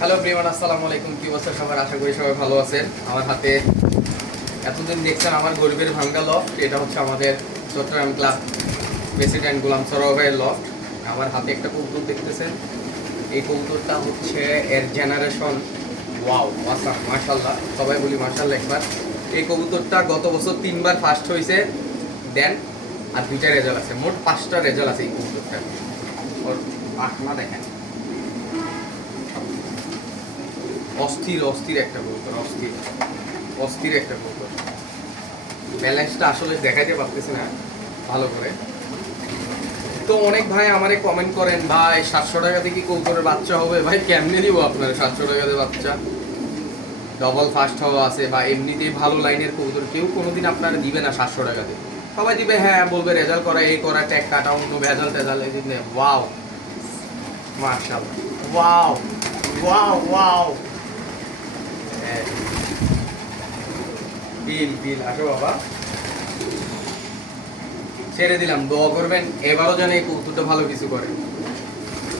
Hello everyone, আসসালামু আলাইকুম। কি অবস্থা সবার? আশা করি সবাই ভালো আছেন। আমার হাতে এতদিন দেখছেন আমার গরিবের ভাঙ্গা লফট। এটা হচ্ছে আমাদের চট্টগ্রাম ক্লাব প্রেসিডেন্ট গোলাম সরোয়ার ভাইয়ের লফট। আমার হাতে একটা কবুতর দেখতেছেন। এই কবুতরটা হচ্ছে এর জেনারেশন। ওয়াও, আসাম, মাশাল্লাহ, সবাই বলি মাশাল্লাহ একবার। এই কবুতরটা গত বছর 3বার ফার্স্ট হয়েছে, দেন আর 2টা রেজাল্ট আছে, মোট 5টা রেজাল্ট আছে এই কবুতরটা। ওর পাখনা দেখেন, অস্থির অস্থির একটা কবুতর, অস্থির অস্থির একটা কবুতর। ব্যালেন্সটা আসলে দেখাইতে পারতেছি না ভালো করে। তো অনেক ভাই আমারে কমেন্ট করেন, ভাই 700 টাকাতে কি কবুতরের বাচ্চা হবে? ভাই কেমনে দিব আপনার 700 টাকাতে বাচ্চা? ডবল ফার্স্ট হওয়া আছে বা এমনিতেই ভালো লাইনের কবুতর কেউ কোনোদিন আপনারা দিবে না 700 টাকাতে। সবাই দিবে, হ্যাঁ বলবে রেজাল্ট করা, এই করা, ট্যাগ কাটা, অন্য ভেজাল টেজাল। এই দিনে ওয়াও, মাশাআল্লাহ, ওয়াও ওয়াও ওয়াও। বিল বিল আসো বাবা, ছেড়ে দিলাম। দোয়া করবেন এবারও যেন এই কবুতরটা ভালো কিছু করে।